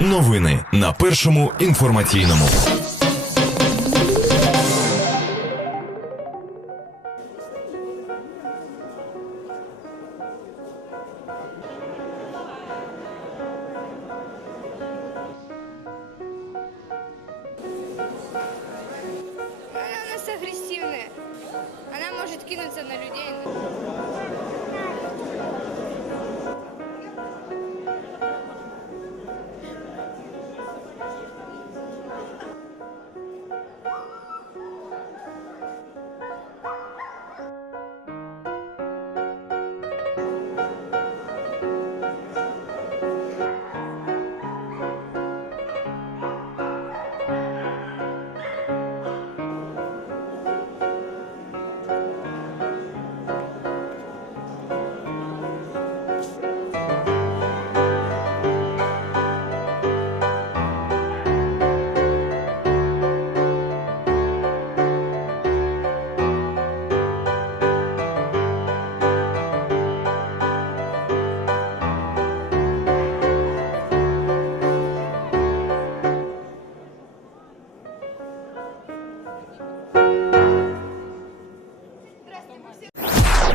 Новини на першому інформаційному. Она у нас агрессивная. Она может кинуться на людей.